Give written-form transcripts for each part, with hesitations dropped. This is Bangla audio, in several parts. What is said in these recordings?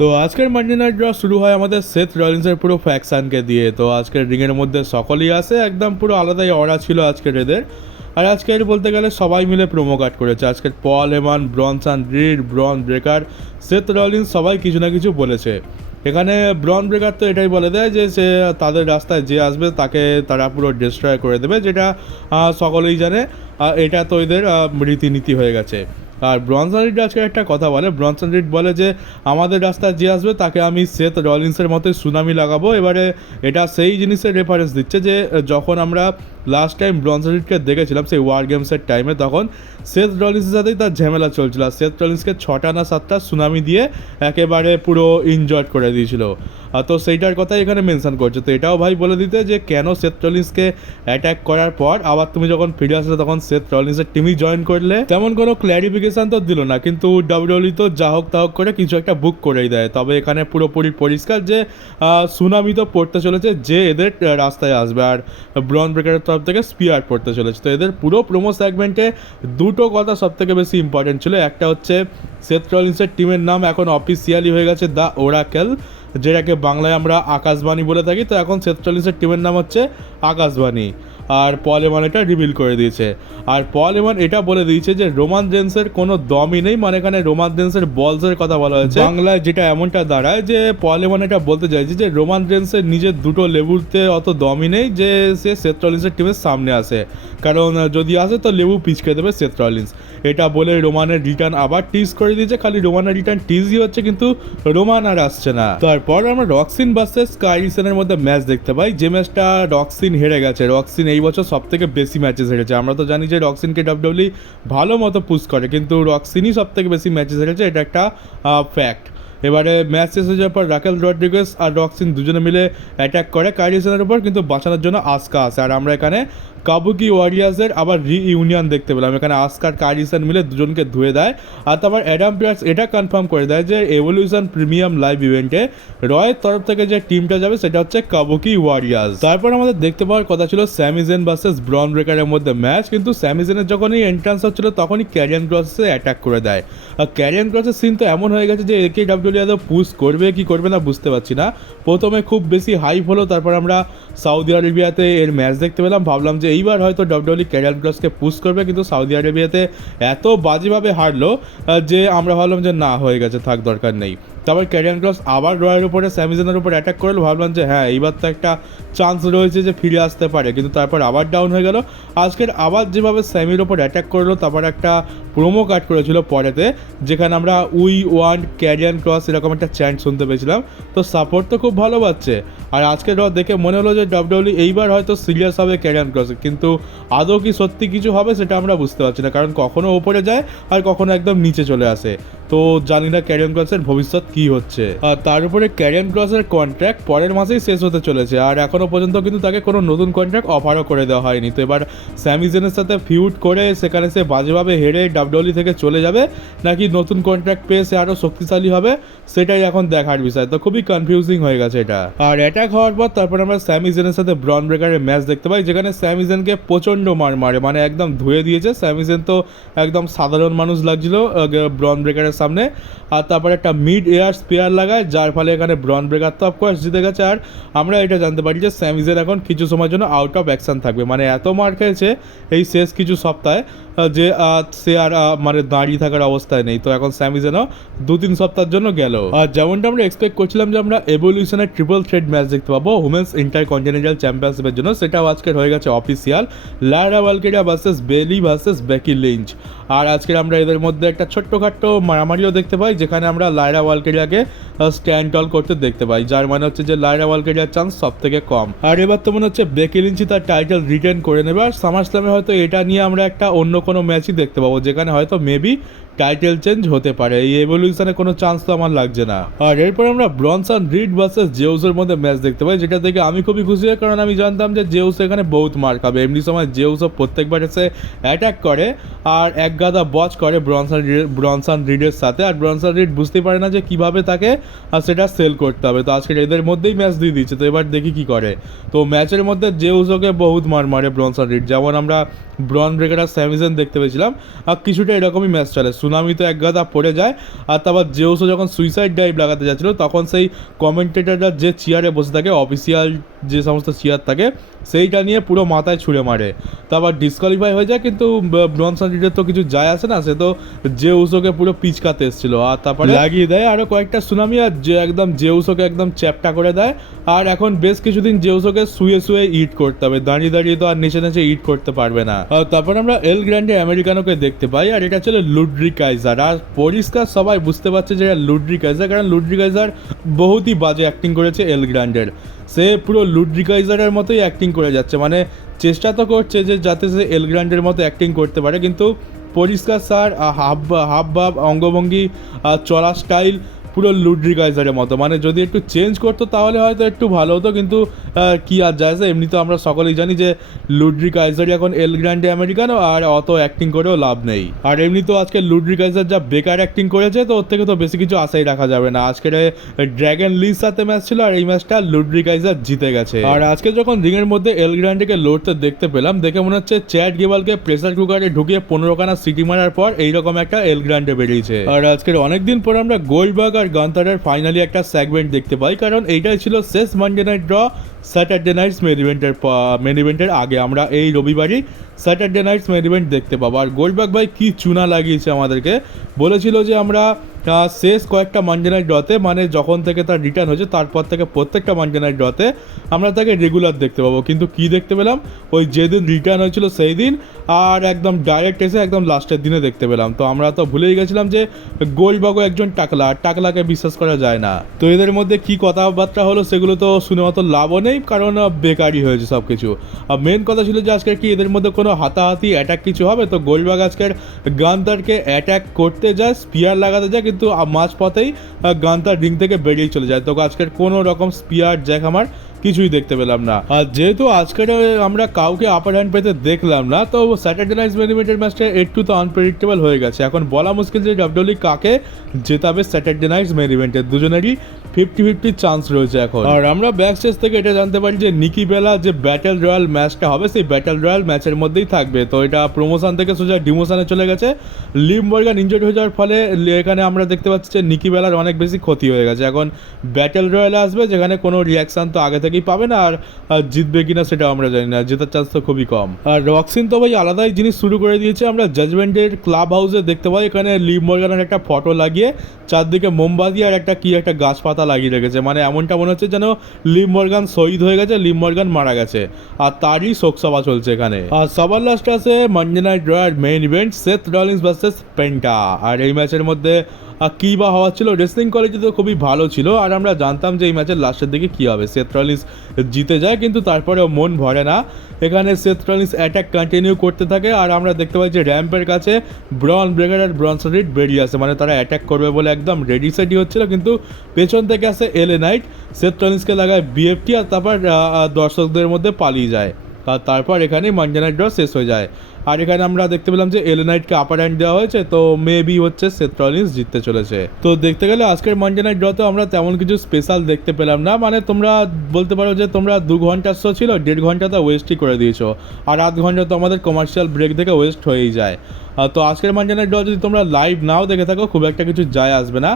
তো আজকের মানডে নাইট ড্র শুরু হয় আমাদের সেথ রলিন্সের পুরো ফ্যাকশনকে দিয়ে। তো আজকের রিংয়ের মধ্যে সকলেই আসে, একদম পুরো আলাদাই অরা ছিল আজকের এদের। আর আজকের বলতে গেলে সবাই মিলে প্রোমো কাট করেছে। আজকের Paul Heyman, Bronson Reed, Bron Breakker, Seth Rollins সবাই কিছু না কিছু বলেছে। এখানে ব্রন ব্রেকার তো এটাই বলে দেয় যে সে তাদের রাস্তায় যে আসবে তাকে তারা পুরো ডিস্ট্রয় করে দেবে, যেটা সকলেই জানে। এটা তো এদের রীতিনীতি হয়ে গেছে। আর ব্রনসন রিড আজকে একটা কথা বলে, ব্রনসন রিড বলে যে আমাদের রাস্তায় যে আসবে তাকে আমি সেথ রলিন্সের মতোই সুনামি লাগাবো। এবারে এটা সেই জিনিসের রেফারেন্স দিচ্ছে যে যখন আমরা লাস্ট টাইম ব্রনসন রিডকে দেখেছিলাম সেই ওয়ার গেমসের টাইমে, তখন সেথ রলিন্সের সাথেই তার ঝামেলা চলছিল। আর সেথ রলিন্সকে 6টা না 7টা সুনামি দিয়ে একেবারে পুরো ইনজয় করে দিয়েছিল। তো সেইটার কথাই এখানে মেনশন করছে। তো এটাও ভাই বলে দিতে যে কেন সেথ রলিন্সকে অ্যাটাক করার পর আবার তুমি যখন ফিরে আসলে তখন সেথ রলিন্সের টিমই জয়েন করলে, তেমন কোনো ক্ল্যারিফিকেশন তো দিল না, কিন্তু ডাব্লিউডব্লিউই তো যা হোক তা হোক করে কিছু একটা বুক করেই দেয়। তবে এখানে পুরোপুরি পরিষ্কার যে সুনামি তো পড়তে চলেছে যে এদের রাস্তায় আসবে, আর ব্রন ব্রেকারের তরফ থেকে স্পিয়ার পড়তে চলেছে। তো এদের পুরো প্রোমো সেগমেন্টে দুটো কথা সব থেকে বেশি ইম্পর্টেন্ট ছিল। একটা হচ্ছে সেথ রলিন্সের টিমের নাম এখন অফিসিয়ালি হয়ে গেছে দ্য ওরাকেল, যেটাকে বাংলায় আমরা আকাশবাণী বলে থাকি। তো এখন সেথ রলিন্সের টিমের নাম হচ্ছে আকাশবাণী। আর পল হেমান এটা রিভিল করে দিয়েছে। আর পল হেমান এটা বলে দিয়েছে যে রোমান রেন্সের কোনো দমই নেই, মানে এখানে রোমান রেন্সের বলসের কথা বলা হয়েছে বাংলায়, যেটা এমনটা দাঁড়ায় যে পল হেমান এটা বলতে চাইছে যে রোমান রেন্সের নিজের দুটো লেবুতে অত দমই নেই যে সে সেথ রলিন্সের টিমের সামনে আসে, কারণ যদি আসে তো লেবু পিচকে দেবে সেথ রলিন্স। এটা বলে রোমানের রিটার্ন আবার টিজ করে দিয়েছে। খালি রোমানের রিটার্ন টিজই হচ্ছে, কিন্তু রোমান আর আসছে না। তারপর আমরা রক্সিন ভার্সেস কাইরিসেনের মধ্যে ম্যাচ দেখতে পাই, যে ম্যাচটা রক্সিন হেরে গেছে। রক্সিন এই বছর সব থেকে বেশি ম্যাচেস হেরেছে। আমরা তো জানি যে রক্সিনকে ডাব্লিউডব্লিউই ভালো মতো পুশ করে, কিন্তু রক্সিনই সব থেকে বেশি ম্যাচেস হেরেছে, এটা একটা ফ্যাক্ট। এবারে ম্যাচ শেষ হয়ে যাওয়ার পর রাকেল রড্রিগেজ আর রক্সিন দুজনে মিলে অ্যাটাক করে কাইরিসেনের উপর, কিন্তু বাঁচানোর জন্য আসকা আসে। আর আমরা এখানে কাবুকি ওয়ারিয়ার্সের আবার রিইউনিয়ন দেখতে পেলাম। এখানে আসকার কাইরিসেন মিলে দুজনকে ধুয়ে দেয়। আর তারপর অ্যাডাম পিয়ার্স এটা কনফার্ম করে দেয় যে এভলিউশন প্রিমিয়াম লাইভ ইভেন্টে রয়ের তরফ থেকে যে টিমটা যাবে সেটা হচ্ছে কাবুকি ওয়ারিয়ার্স। তারপর আমাদের দেখতে পাওয়ার কথা ছিল স্যামি জেন ভার্সেস ব্রন ব্রেকারের মধ্যে ম্যাচ, কিন্তু স্যামি জেনের যখনই এন্ট্রান্স হচ্ছিল তখনই ক্যারিয়ান ক্রসে অ্যাটাক করে দেয়। আর ক্যারিয়ান ক্রসের সিন তো এমন হয়ে গেছে যে একে ডাব্লিউডব্লিউই আদৌ পুশ করবে কি করবে না বুঝতে পারছি না। প্রথমে খুব বেশি হাইপ হলো, তারপর আমরা সৌদি আরেবিয়াতে এর ম্যাচ দেখতে পেলাম, ভাবলাম যে এইবার হয়তো ডাব্লিউডব্লিউই ক্যারিয়ান ক্রসকে পুশ করবে, কিন্তু সৌদি আরেবিয়াতে এত বাজেভাবে হারলো যে আমরা ভাবলাম যে না, হয়ে গেছে, থাক, দরকার নেই। তারপর ক্যারিয়ান ক্রস আবার রয়ের উপরে স্যামি জেনের উপর অ্যাটাক করলো, ভাবলাম যে হ্যাঁ এইবার তো একটা চান্স রয়েছে যে ফিরে আসতে পারে, কিন্তু তারপর আবার ডাউন হয়ে গেল। আজকের আবার যেভাবে স্যামির ওপর অ্যাটাক করলো, তারপর একটা প্রোমো কাট করেছিল পরেতে, যেখানে আমরা উই ওয়ান্ট ক্যারিয়ান ক্রস এরকম একটা চ্যান্ট শুনতে পেয়েছিলাম। তো সাপোর্ট তো খুব ভালো পাচ্ছে। আর আজকের র দেখে মনে হলো যে ডাব্লিউডব্লিউই এইবার হয়তো সিরিয়াস হবে ক্যারিয়ান ক্রসে, কিন্তু আদৌ কি সত্যি কিছু হবে সেটা আমরা বুঝতে পারছি না, কারণ কখনো ওপরে যায় আর কখনো একদম নিচে চলে আসে। তো জানি না ক্যারিয়ান ক্রসের ভবিষ্যৎ কি হচ্ছে। আর তার উপরে ক্যারিয়ান ক্রসের কন্ট্রাক্ট পরের মাসেই শেষ হতে চলেছে, আর এখনো পর্যন্ত কিন্তু তাকে কোনো নতুন কন্ট্রাক্ট অফারও করে দেওয়া হয়নি। তো এবার স্যামি জেনের সাথে ফিউড করে সেখানে সে বাজেভাবে হেরে ডাব্লিউডব্লিউই থেকে চলে যাবে, নাকি নতুন কন্ট্রাক্ট পেয়ে সে আরও শক্তিশালী হবে, সেটাই এখন দেখার বিষয়। তো খুবই কনফিউজিং হয়ে গেছে এটা। আর অ্যাটাক হওয়ার পর তারপর আমরা স্যামি জেনের সাথে ব্রন ব্রেকারের ম্যাচ দেখতে পাই, যেখানে স্যামি জেনকে প্রচণ্ড মার মারে, মানে একদম ধুয়ে দিয়েছে। স্যামি জেন তো একদম সাধারণ মানুষ লাগছিল ব্রন ব্রেকারের সামনে। আর তারপরে একটা মিড এয়ার স্পেয়ার লাগায়, যার ফলে এখানে ব্রন ব্রেকার তো অফকোর্স জিতে গেছে। আর আমরা এটা জানতে পারি যে স্যামি জেন এখন কিছু সময়ের জন্য আউট অফ অ্যাকশন থাকবে, মানে এত মার খেয়েছে এই শেষ কিছু সপ্তাহে যে সে আর মানে দাঁড়িয়ে থাকার অবস্থায় নেই। তো এখন স্যামি জেনও 2-3 সপ্তাহের জন্য গেল। আর যেমনটা আমরা এক্সপেক্ট করছিলাম যে আমরা এভলিউশনের ট্রিপল থ্রেড ম্যাচ দেখতে পাবো উমেন্স ইন্টারকন্টিনেন্টাল চ্যাম্পিয়নশিপের জন্য, সেটাও আজকের হয়ে গেছে অফিসিয়াল। লায়রা ভালকেরিয়া ভার্সেস বেলি ভার্সেস বেকি লিঞ্চ। আর আজকের আমরা এদের মধ্যে একটা ছোট্টখাট্টো মারামারিও দেখতে পাই, যেখানে আমরা লায়রা ভালকেরিয়াকে স্ট্যান্ড টল করতে দেখতে পাই, যার মানে হচ্ছে যে লায়রা ভালকেরিয়ার চান্স সব থেকে কম। আর এবার তো মনে হচ্ছে বেকি লিঞ্চই তার টাইটেল রিটেন করে নেবে। আর সামার স্ল্যামে হয়তো এটা নিয়ে আমরা একটা অন্য কোনো ম্যাচই দেখতে পাবো, যেখানে হয়তো মেবি টাইটেল চেঞ্জ হতে পারে। এই এভলিউশনে কোনো চান্স তো আমার লাগছে না। আর এরপর আমরা ব্রনসন রিড ভার্সেস জেউসের মধ্যে ম্যাচ দেখতে পাই, যেটা দেখে আমি খুবই খুশি হই, কারণ আমি জানতাম যে জেউস এখানে বহুত মার খাবে। এমনি সময় জেউসও প্রত্যেকবার এসে অ্যাটাক করে আর এক গাদা বচ করে ব্রনসন রিডের সাথে। আর ব্রনসন রিড বুঝতেই পারে না যে কী কীভাবে তাকে সেটা সেল করতে হবে। তো আজকে এদের মধ্যেই ম্যাচ দিয়ে দিচ্ছে, তো এবার দেখি কি করে। তো ম্যাচের মধ্যে জেউসোকে বহুত মারে ব্রনসন রিড, যেমন আমরা ব্রন ব্রেকার আর স্যামিসন দেখতে পেয়েছিলাম, আর কিছুটা এরকমই ম্যাচ চলে। সুনামি তো এক গাদা পড়ে যায়, আর তারপর জেউসো যখন সুইসাইড ডাইভ লাগাতে যাচ্ছিলো তখন সেই কমেন্টেটাররা যে চেয়ারে বসে থাকে, অফিসিয়াল যে সমস্ত চেয়ার থাকে, সেইটা নিয়ে পুরো মাথায় ছুঁড়ে মারে, তারপর ডিসকোয়ালিফাই হয়ে যায়। কিন্তু ব্রনসন রিডের তো কিছু যায় আসে না, সে তো জেউসোকে পুরো পিচকাতে এসেছিল, আর তারপরে লাগিয়ে দেয় আরও কয়েকটা সুনামি, আর যে একদম জেউসোকে একদম চ্যাপটা করে দেয়। আর এখন বেশ কিছুদিন জেউসোকে শুয়ে শুয়ে ইট করতে হবে, দাঁড়িয়ে দাঁড়িয়ে তো আর নেচে নেচে ইট করতে পারবে না। আর তারপর আমরা এল গ্র্যান্ডে আমেরিকানোকে দেখতে পাই, আর এটা ছিল লুড্রি কাইজার। আর পরিষ্কার সবাই বুঝতে পারছে যে এটা লুড্রি কাইজার, কারণ লুড্রি কাইজার বহুতই বাজে অ্যাক্টিং করেছে এল গ্র্যান্ডের। সে পুরো লুড্রি কাইজারের মতোই অ্যাক্টিং করে যাচ্ছে, মানে চেষ্টা তো করছে যে যাতে সে এল গ্র্যান্ডের মতো অ্যাক্টিং করতে পারে, কিন্তু পরিষ্কার স্যার হাব ভাব অঙ্গভঙ্গি চলা স্টাইল পুরো লুড্রি কাইজারের মতো। মানে যদি একটু চেঞ্জ করতো তাহলে হয়তো একটু ভালো হতো, কিন্তু কি আর যায়, এমনি তো আমরা সকলেই জানি যে লুড্রি কাইজারই এখন এল গ্র্যান্ডে আমেরিকানো, আর অত অ্যাক্টিং করেও লাভ নেই। আর এমনি তো আজকে লুড্রি কাইজার যা বেকার অ্যাক্টিং করেছে, তো ওর থেকে তো বেশি কিছু আশাই রাখা যাবে না। আজকের ড্র্যাগন লির সাথে ম্যাচ ছিল, আর এই ম্যাচটা লুড্রি কাইজার জিতে গেছে। আর আজকে যখন রিংয়ের মধ্যে এল গ্র্যান্ডেকে লড়তে দেখতে পেলাম, দেখে মনে হচ্ছে চ্যাট গেবালকে প্রেসার কুকারে ঢুকিয়ে 15খানা সিটি মারার পর এইরকম একটা এল গ্র্যান্ডে বেরিয়েছে। আর আজকের অনেকদিন পর আমরা গোল্ডবার্গ আর গান্থারের ফাইনালি একটা সেগমেন্ট দেখতে পাই, কারণ এইটাই ছিল শেষ Monday night Raw Saturday night's main ইভেন্টের আগে। আমরা এই রবিবারই স্যাটারডে নাইটস মেন ইভেন্ট দেখতে পাবো। আর গোল্ডবার্গ ভাই কি চুনা লাগিয়েছে আমাদেরকে, বলেছিল যে আমরা শেষ কয়েকটা মানডে নাইট ড্রতে, মানে যখন থেকে তার রিটার্ন হয়েছে তারপর থেকে প্রত্যেকটা মানডে নাইট ড্রতে আমরা তাকে রেগুলার দেখতে পাবো। কিন্তু কি দেখতে পেলাম, ওই যেদিন রিটার্ন হয়েছিল সেই দিন, আর একদম ডাইরেক্ট এসে একদম লাস্টের দিনে দেখতে পেলাম। তো আমরা তো ভুলেই গেছিলাম যে গোল্ডবার্গও একজন টাকলা, আর টাকলাকে বিশ্বাস করা যায় না। তো এদের মধ্যে কি কথাবার্তা হলো সেগুলো তো শুনে মতো লাভও নেই, কারণ বেকারই হয়েছে সব কিছু। আর মেন কথা ছিল যে আজকে কি এদের মধ্যে কোনো হাতাহাতি অ্যাটাক কিছু হবে। তো গোল্ডবার্গ আজকের গান্থারকে অ্যাটাক করতে যায়, স্পিয়ার লাগাতে যায়, কিন্তু মাঝপথেই গান্থার রিং থেকে বেরিয়ে চলে যায়। তো আজকের কোনো রকম স্পিয়ার জ্যাক আমার কিছুই দেখতে পেলাম না। আর যেহেতু আজকের আমরা কাউকে আপার হ্যান্ড পেতে দেখলাম না, তো স্যাটারডে নাইট মেন ইভেন্টের ম্যাচটা একটু তো আনপ্রেডিক্টেবল হয়ে গেছে। এখন বলা মুশকিল যে ডাব্লিউডব্লিউ কাকে জেতাবে স্যাটারডে নাইট মেন ইভেন্টে, দুজনেরই 50-50 চান্স রয়েছে এখন। আর আমরা ব্যাক স্টেজ থেকে এটা জানতে পারি যে নিকি বেলা যে ব্যাটেল রয়্যাল ম্যাচটা হবে, সেই ব্যাটেল রয়্যাল ম্যাচের মধ্যেই থাকবে। তো এটা প্রমোশন থেকে সোজা ডিমোশনে চলে গেছে। লিম মর্গান ইনজুর্ড হয়ে যাওয়ার ফলে এখানে আমরা দেখতে পাচ্ছি যে নিকি বেলার অনেক বেশি ক্ষতি হয়ে গেছে। এখন ব্যাটেল রয়্যালে আসবে, যেখানে কোনো রিয়াকশান তো আগে থেকেই পাবে না, আর জিতবে কিনা সেটাও আমরা জানি না, জেতার চান্স তো খুবই কম। আর রক্সিন তো ভাই আলাদাই জিনিস শুরু করে দিয়েছে। আমরা জাজমেন্টের ক্লাব হাউসে দেখতে পাই এখানে লিভ মর্গানের একটা ফটো লাগিয়ে চারদিকে মোমবাতি আর একটা গাছপাতা লাগিয়ে রেখেছে, মানে এমনটা মনে হচ্ছে যেন লিভ মর্গান শহীদ হয়ে গেছে, লিভ মর্গান মারা গেছে, আর তারই শোকসভা চলছে এখানে। আর সবার লাস্টে আছে মানডে নাইট র main event Seth Rollins versus Penta. আর এই ম্যাচের মধ্যে কী বা হওয়া ছিল, রেসলিং কোয়ালিটি তো খুবই ভালো ছিল, আর আমরা জানতাম যে এই ম্যাচের লাস্টের দিকে কী হবে, সেথ রলিন্স জিতে যায়, কিন্তু তারপরেও মন ভরে না। এখানে সেথ রলিন্স অ্যাটাক কন্টিনিউ করতে থাকে, আর আমরা দেখতে পাই যে র্যাম্পের কাছে ব্রন ব্রেকার আর ব্রনসন রিড বেরিয়ে আসে, মানে তারা অ্যাটাক করবে বলে একদম রেডি সেডি হচ্ছিল, কিন্তু পেছন থেকে আসে এলএ নাইট, সেথ রলিন্সকে লাগায় বিএফটি, আর তারপর দর্শকদের মধ্যে পালিয়ে যায়। আর তারপর এখানেই মানডে নাইট ড্র শেষ হয়ে যায়। আর এখানে আমরা দেখতে পেলাম যে এলএ নাইটকে আপার হ্যান্ড দেওয়া হয়েছে, তো মেবি হচ্ছে সেথ রলিন্স জিততে চলেছে। তো দেখতে গেলে আজকের মানডে নাইট ড্রতে আমরা তেমন কিছু স্পেশাল দেখতে পেলাম না, মানে তোমরা বলতে পারো যে তোমরা 2 ঘন্টার শো ছিল, 1.5 ঘন্টাটা ওয়েস্টই করে দিয়েছো, আর আধ ঘন্টা তো আমাদের কমার্শিয়াল ব্রেক থেকে ওয়েস্ট হয়েই যায়। তো আজকের মানডে নাইট ড্র যদি তোমরা লাইভ নাও দেখে থাকো, খুব একটা কিছু যায় আসবে না।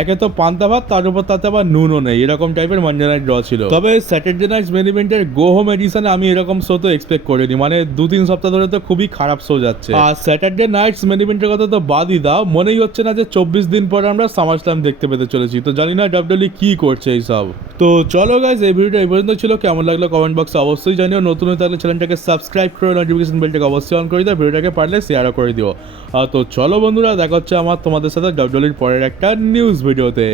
একে তো পান্তা ভাত, তার উপর তাতে আবার নুনও নেই, এরকম টাইপের মানডে নাইট ড্র ছিল। তবে স্যাটারডে নাইটস মেন ইভেন্টের গো হোম এডিশনে আমি এরকম শো তো এক্সপেক্ট করিনি, মানে 2-3 সপ্তাহ ধরে তো খুবই খারাপ শো যাচ্ছে। আর স্যাটারডে নাইটস মেন ইভেন্টের কথা তো বাদই দাও, মনেই হচ্ছে না যে 24 দিন পর আমরা সামারস্ল্যাম দেখতে পেতে চলেছি। তো জানি না ডাব্লিউডব্লিউ কি করছে এইসব। তো চলো গাইজ, এই ভিডিওটা এই পর্যন্ত ছিল। কেমন লাগলো কমেন্ট বক্সে অবশ্যই জানিও। নতুন হয়ে থাকলে চ্যানেলটাকে সাবস্ক্রাইব করে নোটিফিকেশন বেলটাকে অবশ্যই অন করে দিও, ভিডিওটাকে পারলে শেয়ারও করে দিও। তো চলো বন্ধুরা, দেখা হচ্ছে তোমাদের সাথে ডাব্লিউডব্লিউর পরের একটা নিউজ ভিডিওতে।